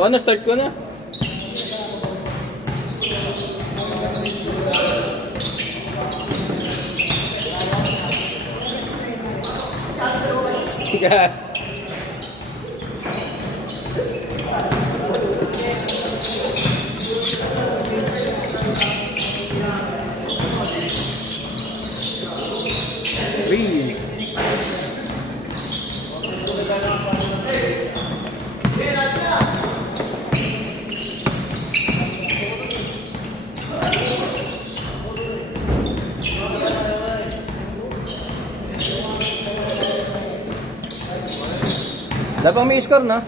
Oo, na-start ko na. Sige. Uy. Dapat may score na.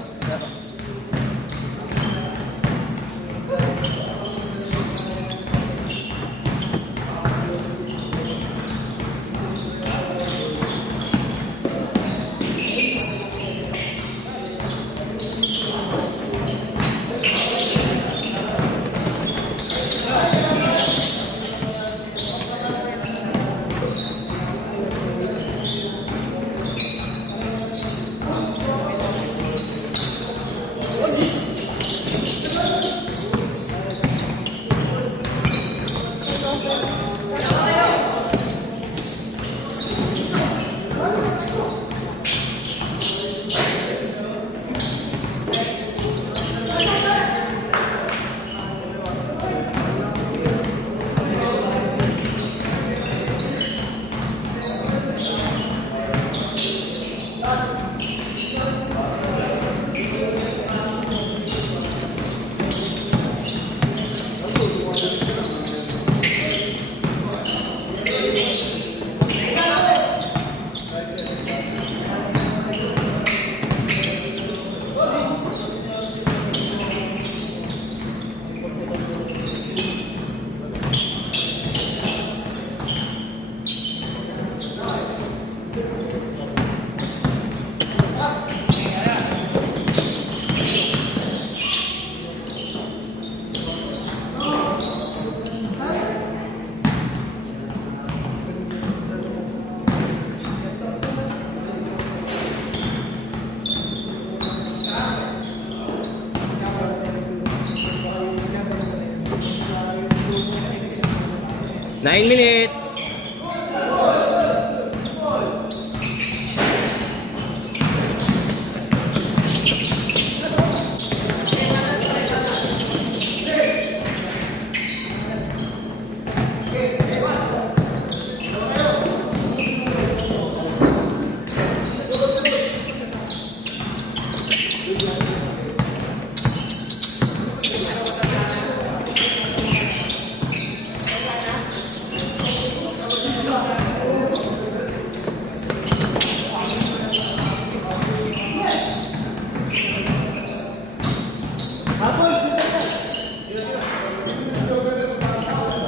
Nine minutes.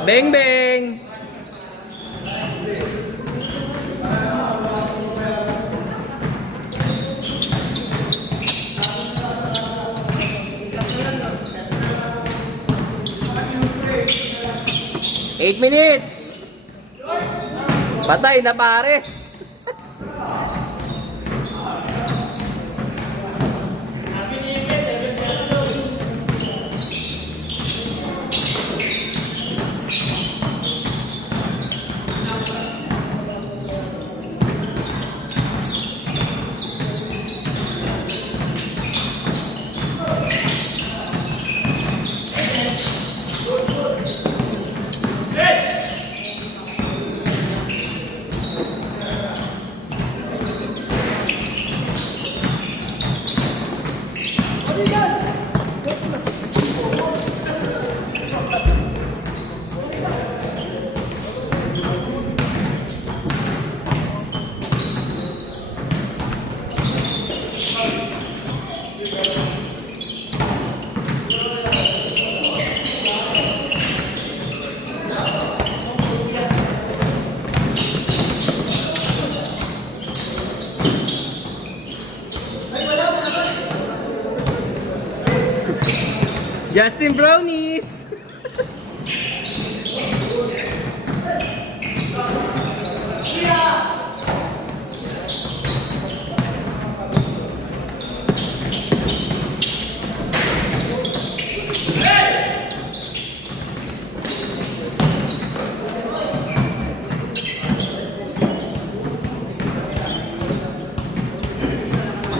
Beng beng. Eight minutes. Patay na pares. Justin Brownies!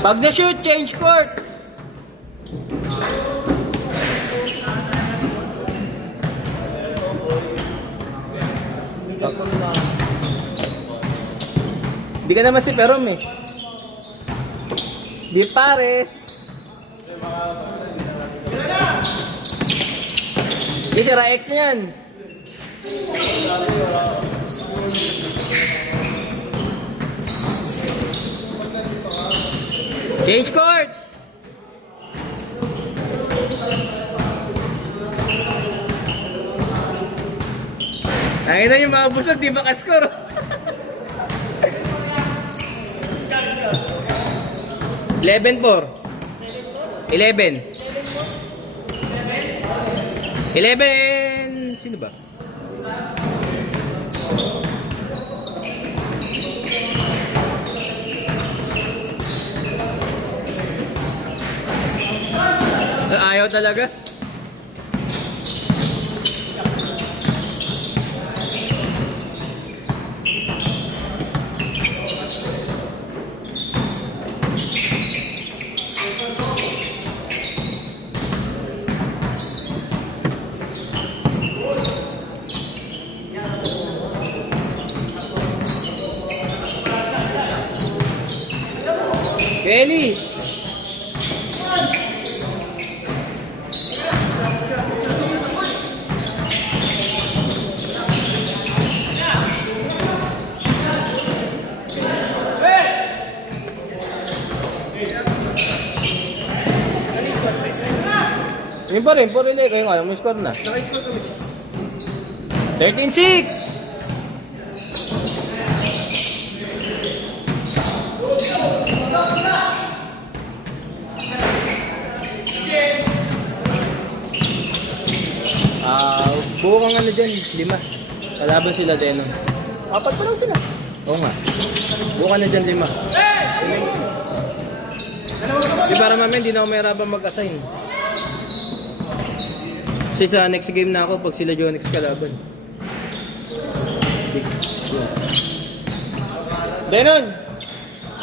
Pag na-shoot, change court. Hindi ka naman si Perom eh. Di pares. Di sira X na yan. Change court. Ayun na yung mga busog, di makaskor. 11-4. 11. 11. Sino ba? Ayaw talaga. Kelly! Yun pa rin, puro ulit. Kayo nga, may score na. 13-6! Buo kang ano dyan, 5. Kalaban sila Denon. 4 pa lang sila. Oo nga. Buo ka na dyan, 5. Di para mamaya hindi na ako mahirapan mag-assign. Kasi sa next game na ako pag sila Jonix kalaban. Denon!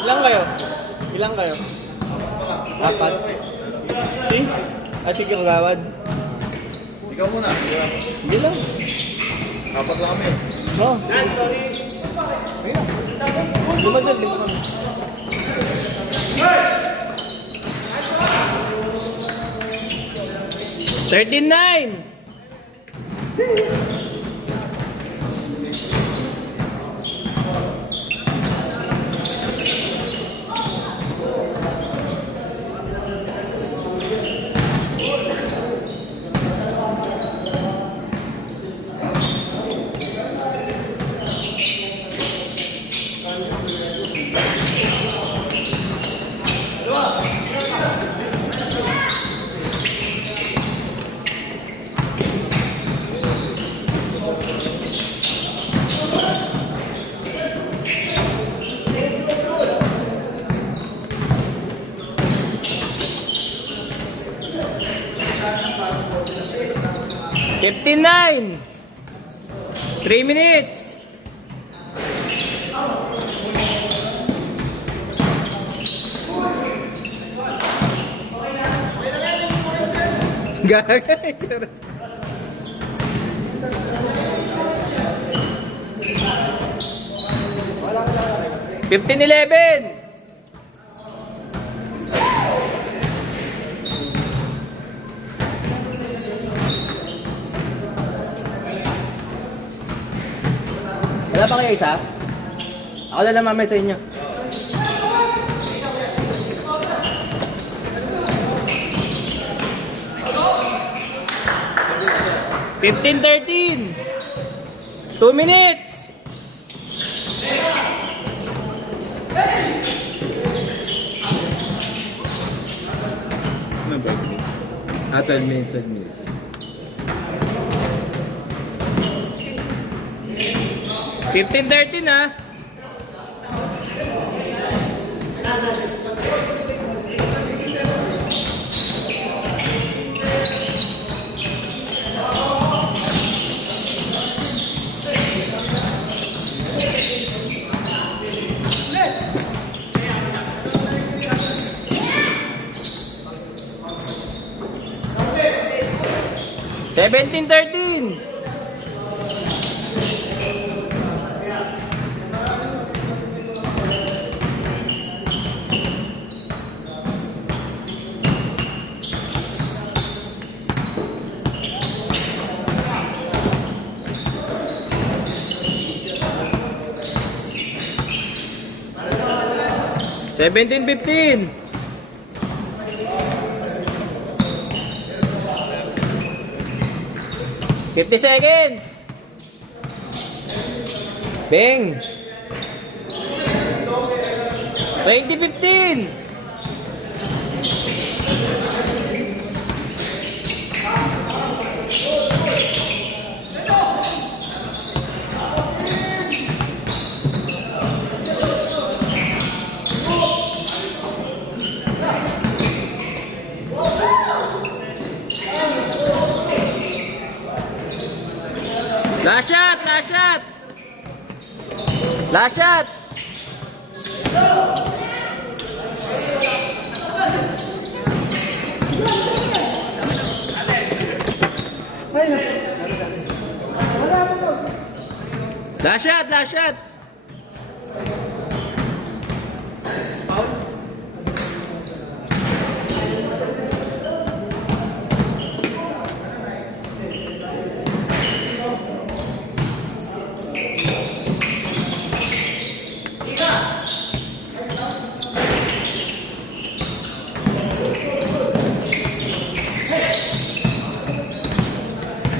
Ilang kayo? Ilang kayo? 4. Si? Si Kagawad. Ikaw muna. Hindi lang. 4 lang kami. Oh, sorry. Lima dyan, 13-9! $59. 3 minutes. Gagay. 15-11. Wala pa kayo isa? Ako na lang mamaya sa inyo. $15-13. 2 minutes. Ano ba? 12 minutes, 12 minutes. 15-13 ah. 17-13. Seventeen, 15. Fifty seconds. Bang. 20-15. Last shot, last shot. Last shot. Last shot, last shot.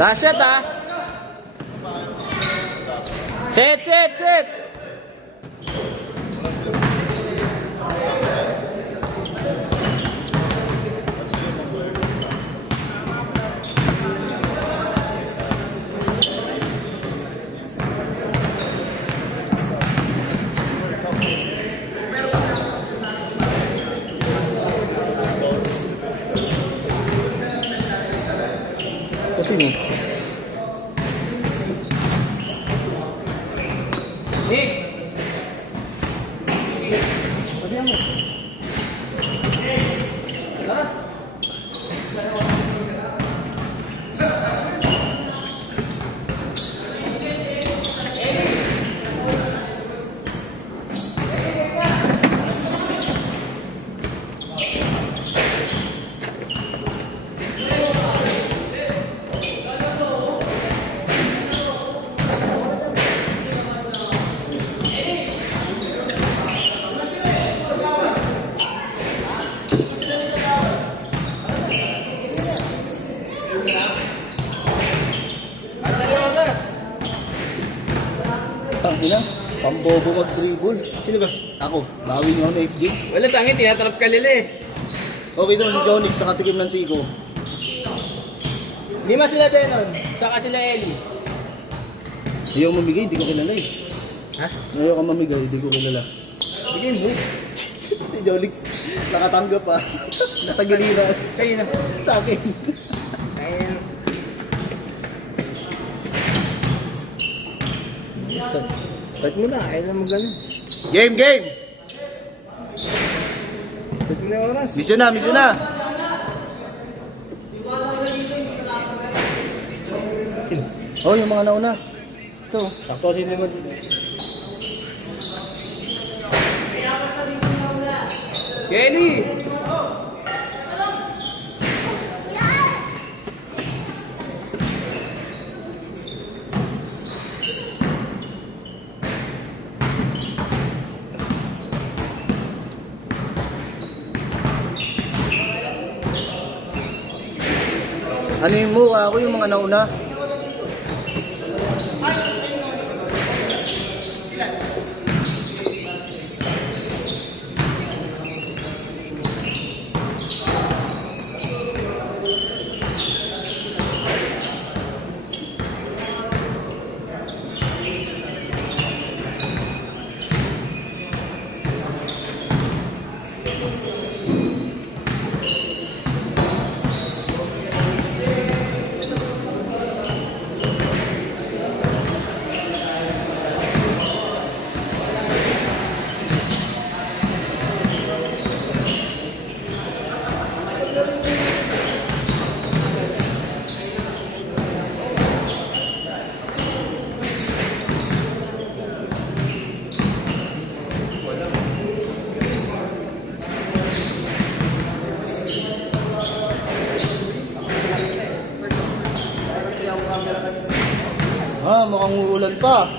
Last shot, ah. Set, set, set. Kasi ni. Nick. Sabihan mo. Tara. Ina, pambobo mag-dribble. Sino ba? Ako, bawi niyo ako next game. Wala tangin, tinatalap ka nila eh. Okay naman si Jonix, nakatikim ng siko. Lima sila Denon, saka sila Ellie. Ayaw mamigay, di ko kilala eh. Ha? Ayaw ka mamigay, di ko kilala. Bigyan mo. Si Jonix, nakatanggap pa. Natagiliran. Kayo na. Sa akin. Ayun. Start mo na, ayaw na mag-ano. Game, game! Start mo na yung oras. Misyon na, misyon na! Oh, yung mga nauna. Ito. Sakto si Limon. Kelly! Ano yung mo? Ako yung mga nauna. mukhang uulan pa.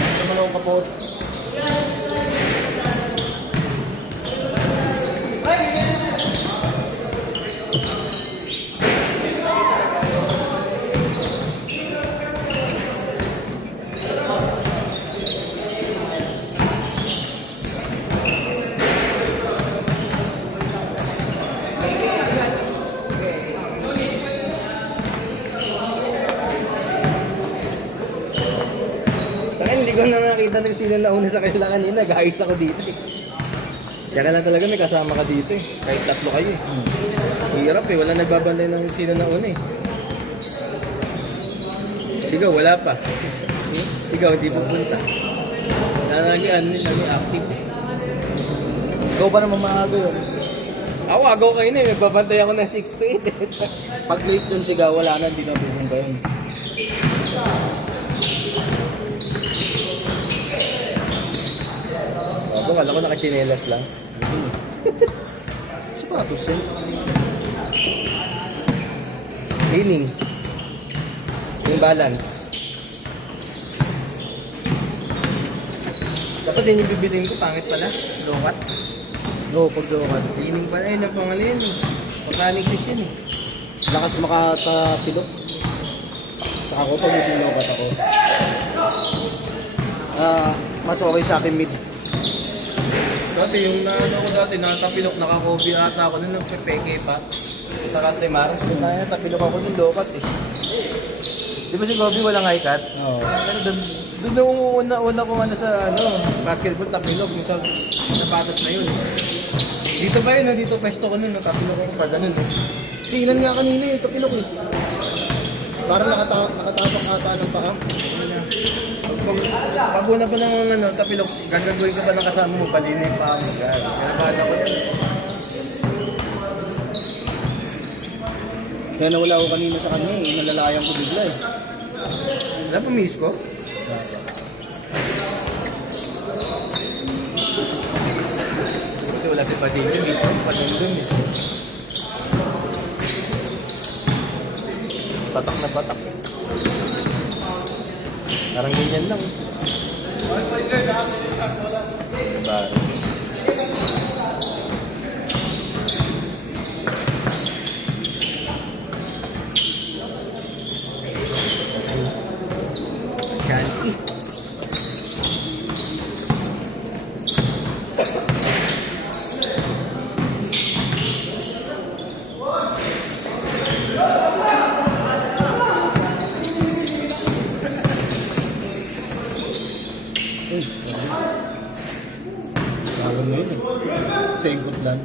Ito mo lang kapot. Bakit hindi ko na nakita ng sino na una sa kanila kanina. Gahis ako dito eh. Kaya lang talaga may kasama ka dito eh. Kahit tatlo kayo eh. Hirap eh. Wala nagbabantay ng sino na una eh. Sigaw, wala pa. Sigaw, hindi pupunta. Nalagi active. Ikaw ba naman maaga yun? Ako, agaw kayo na eh. Nagbabantay ako ng 6 to 8 eh. Pag late dun sigaw, wala na, hindi na pupunta yun. Ako, kala ko nakachinelas lang. Sapatos yan. Cleaning. Yung balance. Dapat din yung bibiliin ko, pangit pala. Lokat. Oo, pag doon. Cleaning pala yun, ang pangalan yun eh. Mechanic yun eh. Lakas makatapilok. Saka ako, pag hindi lokat ako. Mas okay sa akin mid. Dati yung ano ko dati, nakatapilok, naka-coffee ata ako nun, nagpepeke pa. Sa Kante Maros, kung kaya tapilok ako ng lokat eh. Di ba si Kobe walang high cut? Oo. Pero doon yung una ko ano sa basketball, tapilok, yung sa sapatos na yun. Dito ba yun, dito pwesto ko nun, tapilok ako pa ganun eh. Sinan nga kanina yung tapilok eh. Parang nakatapak ata ng paa. Pag una pa ng ano, tapilok, gagawin ka pa ng kasama mo, palina yung paa mo. Kaya bahala ko yan. Kaya nawala ako kanina sa kanya eh. Nalalayan ko bigla eh. Wala pa miss ko? Kasi wala si Padilla, miss ko, Padilla eh. Patak na patak. Parang ganyan lang. Baro. Shanty. Bago mo yun eh. Sa ikot lang.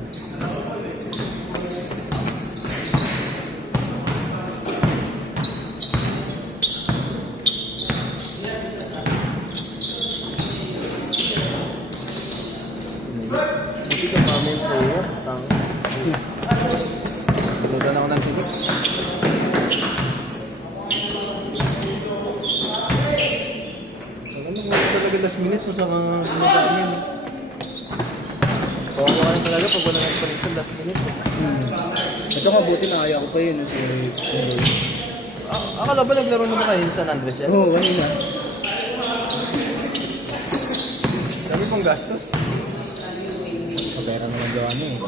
Buti ka mama yung player. Tulugan ako ng tinik. Ano nga talaga last minute mo sa mga namin eh. Kawawa ka talaga pag wala nagpalit ka last minute eh. Ito nga buti na ayaw ko pa yun. Si Akala ba naglaro naman kayo sa San Andres yan? Oo, kanina. Dami pang gastos. Sa pera naman gawa niya eh.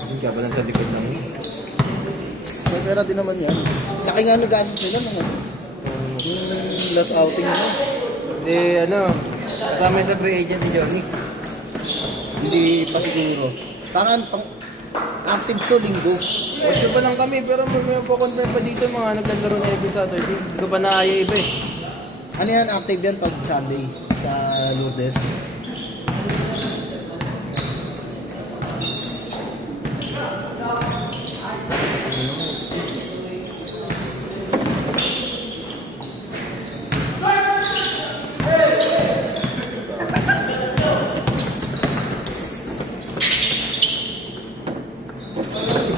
Hindi ka ba lang sa likod ng May pera din naman yan. Laki nga nagastos nila naman. Yung last outing mo. Hindi, ano, kasama yung sa free agent ni Johnny. Hindi pa siguro. Parang pang active to linggo. Gusto pa lang kami, pero may pa dito mga naglalaro na every Saturday. Hindi ko pa naaya iba eh. Ano yan, active yan pag Sunday sa Lourdes.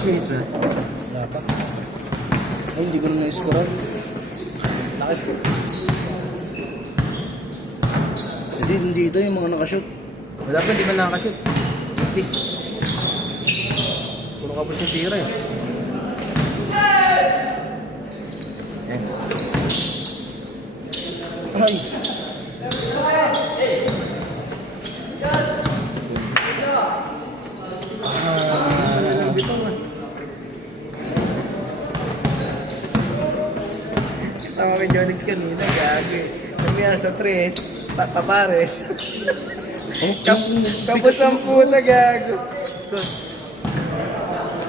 Minutes na. Wala pa. Ay, hindi ko na na-scorean. Nakascoop. Hindi ito yung mga nakashoot. Wala pa, hindi man nakakashoot. Please. Puro Puro kapos yung tira eh. Ayan. Ay! Tama kay Jonix kanina, gagi. Namaya sa tres, papares. Kapos ang puta, gago.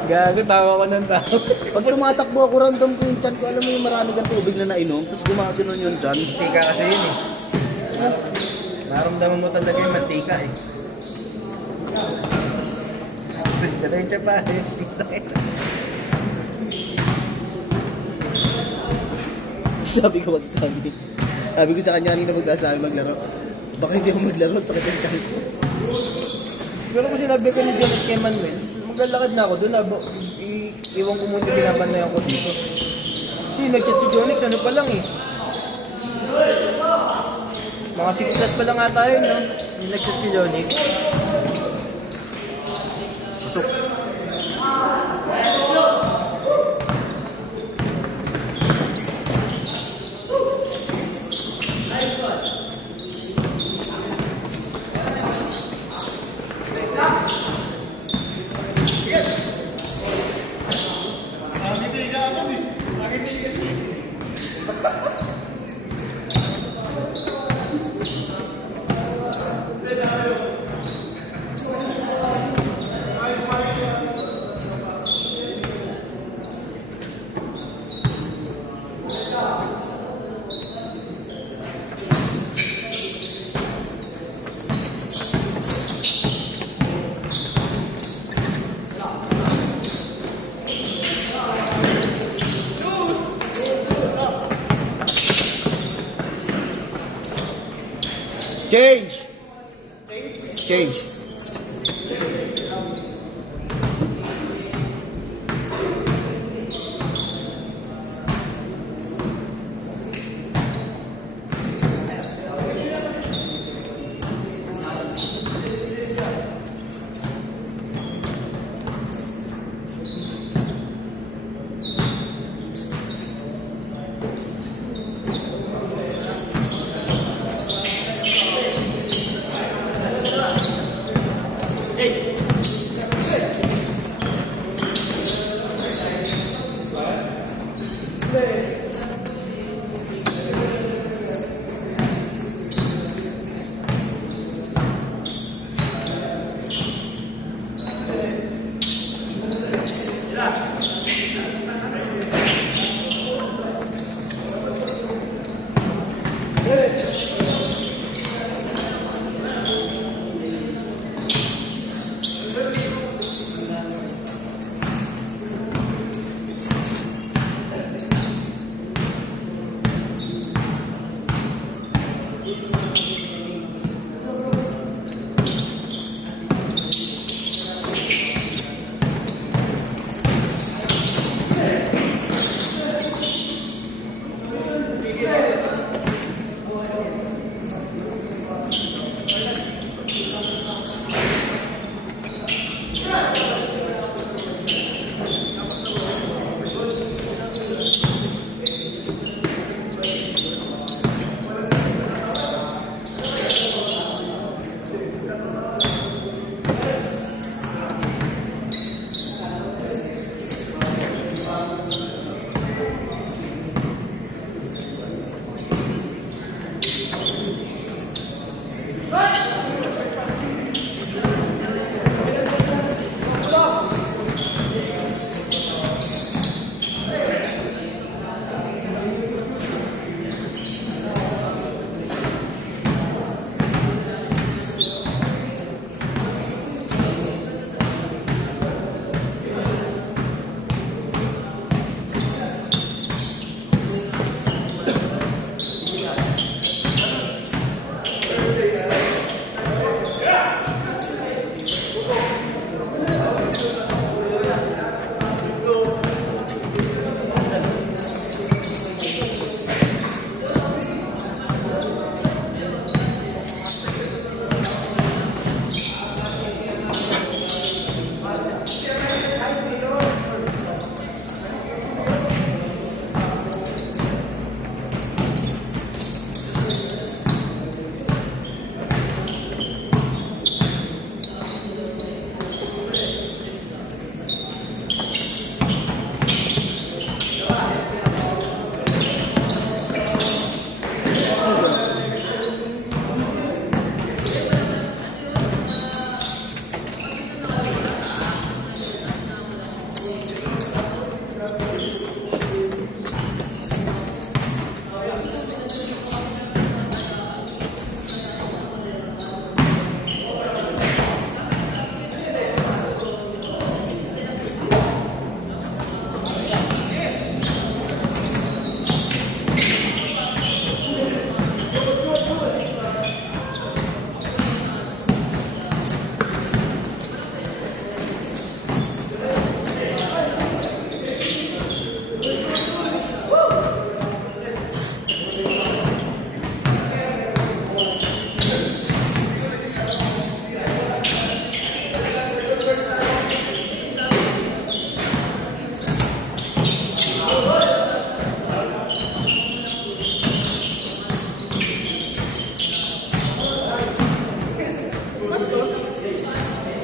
Gago, tawa ko ng tao. Pag tumatakbo ako random ko yung chan ko, alam mo yung marami kang tubig na nainom, tapos gumaganon yung chan. Mantika kasi yun eh. Naramdaman mo talaga yung mantika eh. Galing siya pa eh. Sabi ko sabi ko sa kanya kanina pagkasabi maglaro. Baka hindi ako maglaro, sakit yung chan ko. Pero kung sinabi ko ni Jonix kay Manuel, maglalakad na ako doon. Iwan ko muna binabantayan ko dito. Kasi nag-chat si Jonix, ano pa lang eh. Mga 6 plus pa lang nga tayo, no? Yung nag-chat si Jonix. Pasok. Change! Change!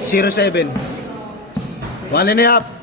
07. 1.5.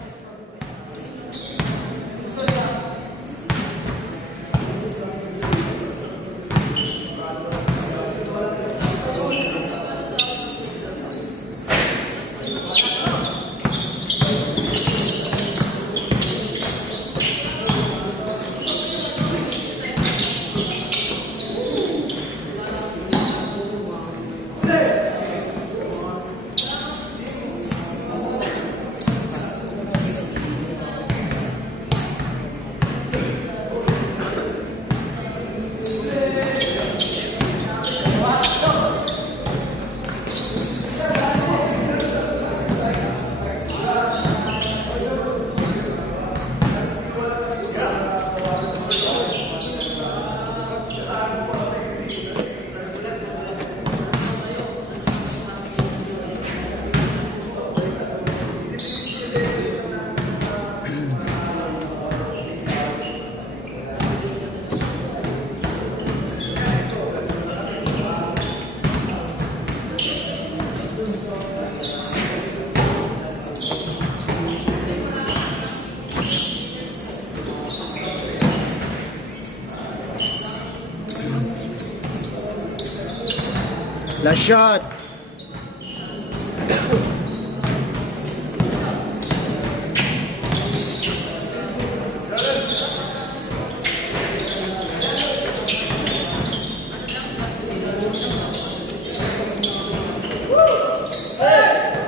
Last shot.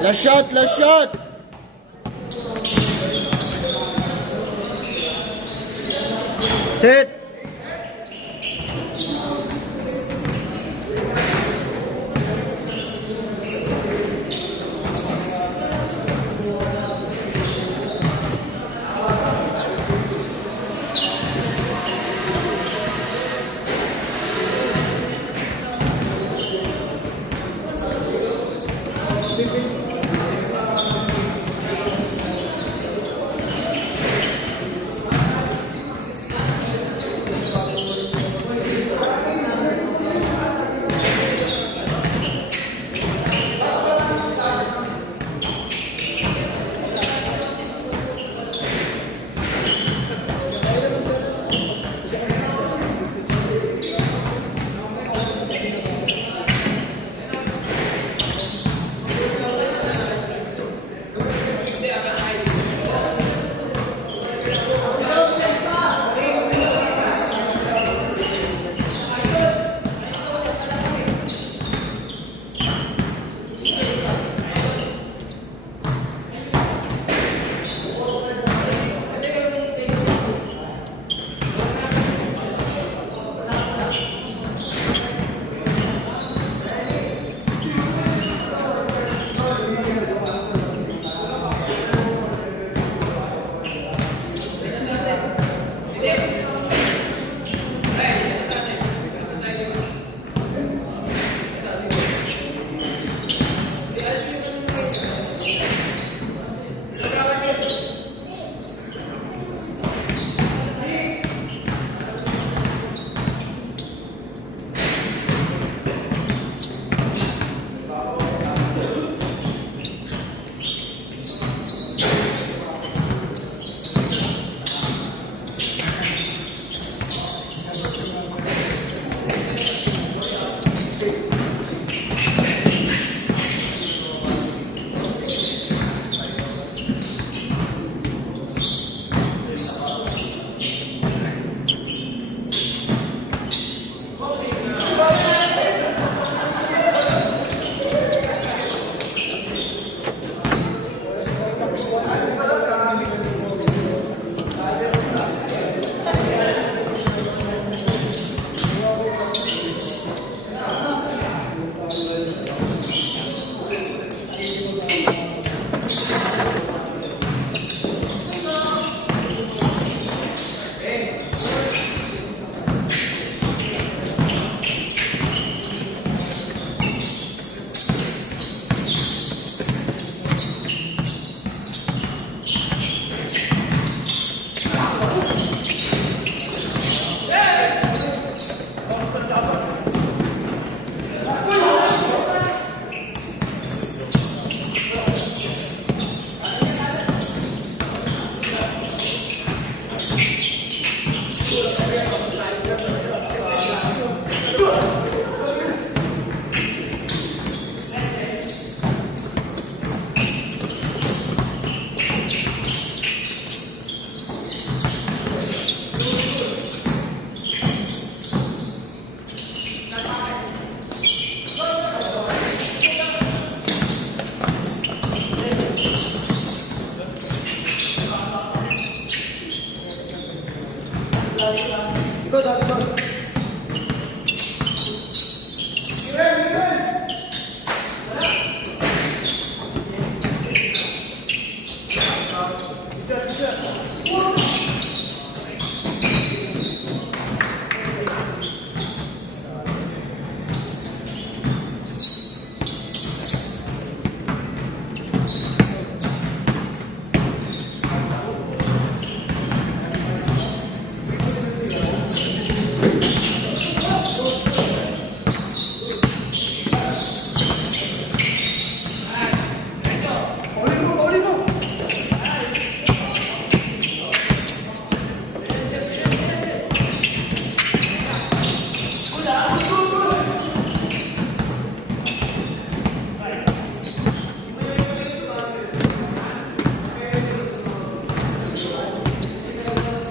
Last shot, last shot. Set.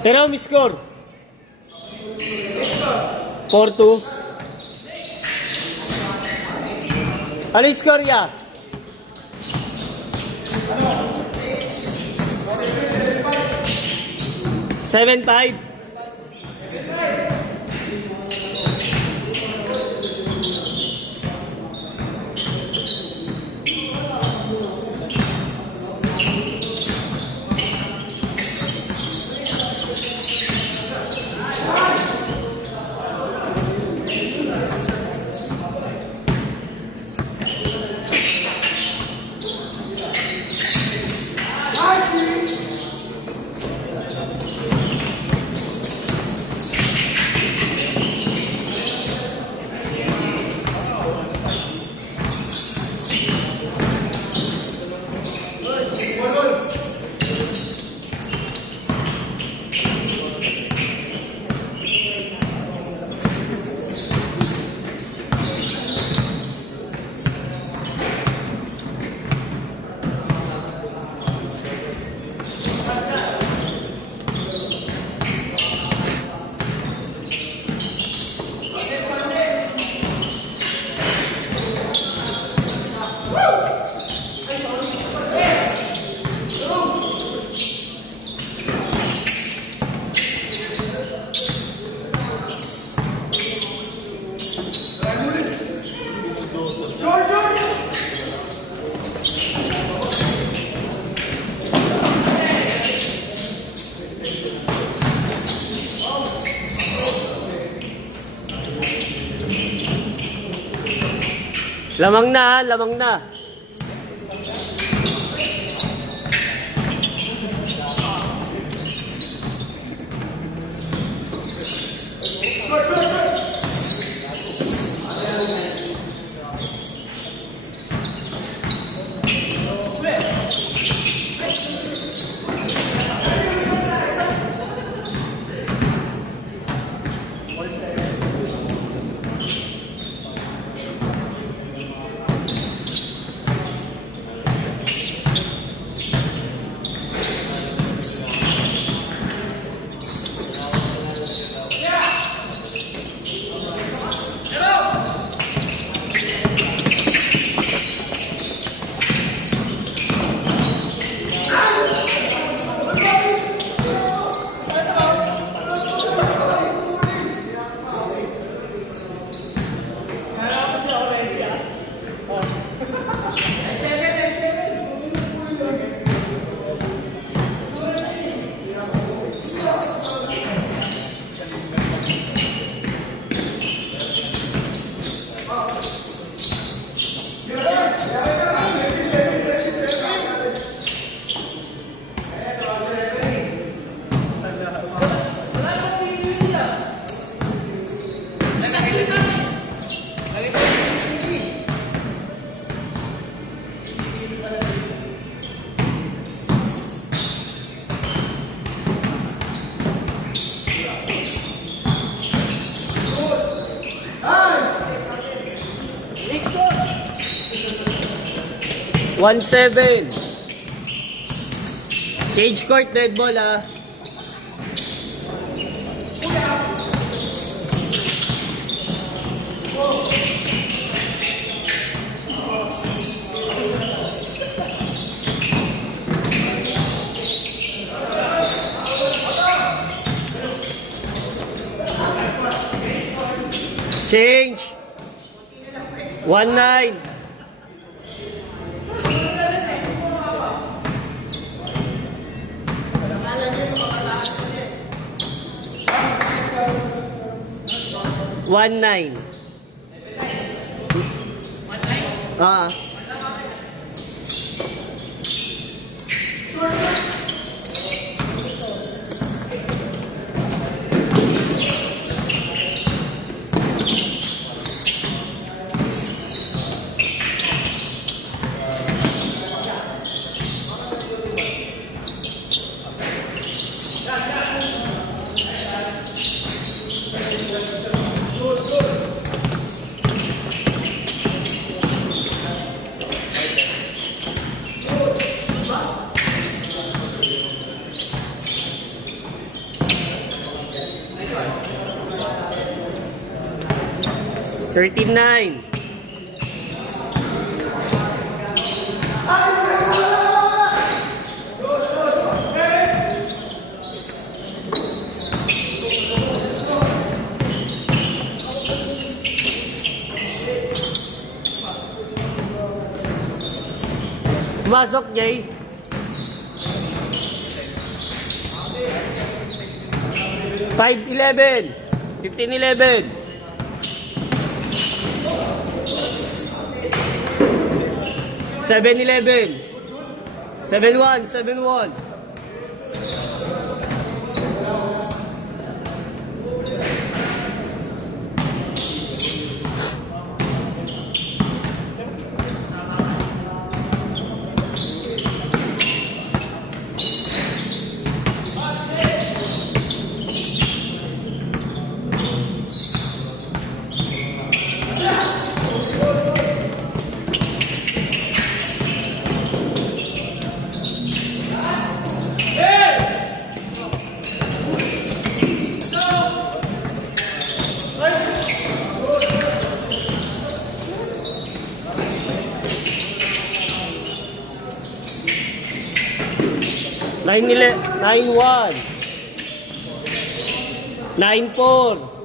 Pero mi score? 4-2. Ano yung score niya? 7-5. Lamang na, lamang na. One seven. Cage court, dead ball ah. Change. 1-9. One nine. Ah. 13-9. Pumasok, Jay. 5-11. 15-11. 7-11. 7-1. 7-1. Nine 9-1. 9-4.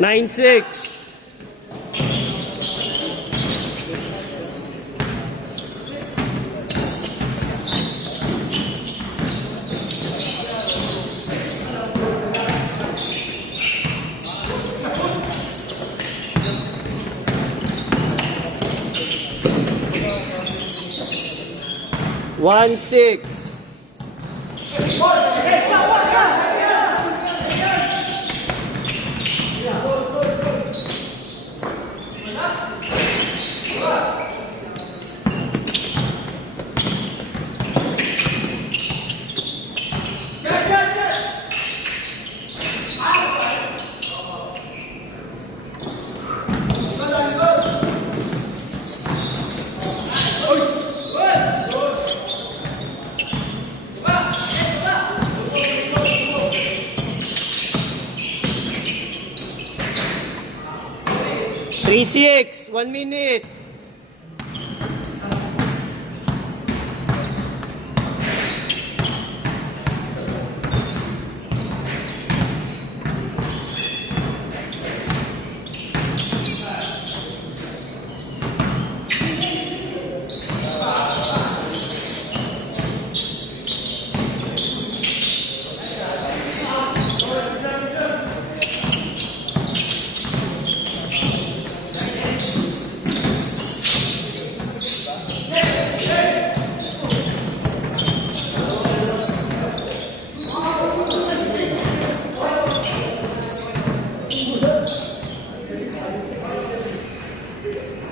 Nine 6. One 6. Three 6. 1 minute.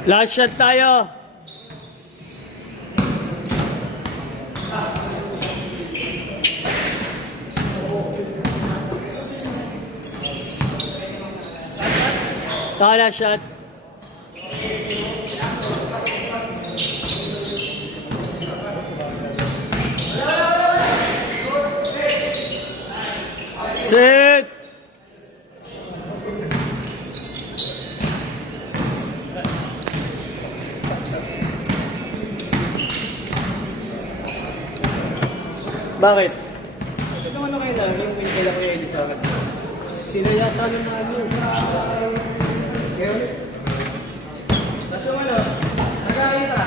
Last shot tayo. Last shot. Set. Bakit? Ito naman kayo lang, yung win ko lang kayo sa akin. Sila yata naman yun. Tapos yung ano, nag-aari ka.